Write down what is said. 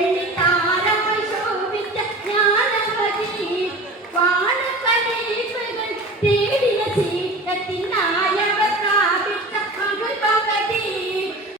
এই